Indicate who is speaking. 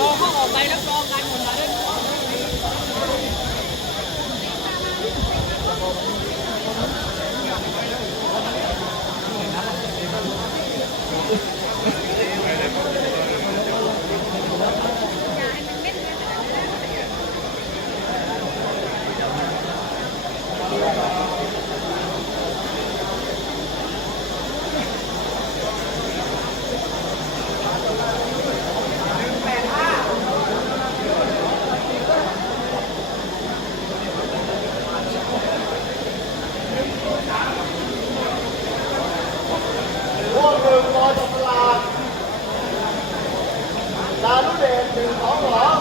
Speaker 1: รอเขาออกไปรับรองการหมดมาด้ว ย
Speaker 2: พวกหนึ่งรอจับสลาลาลูเดชหนึ่งสองสอง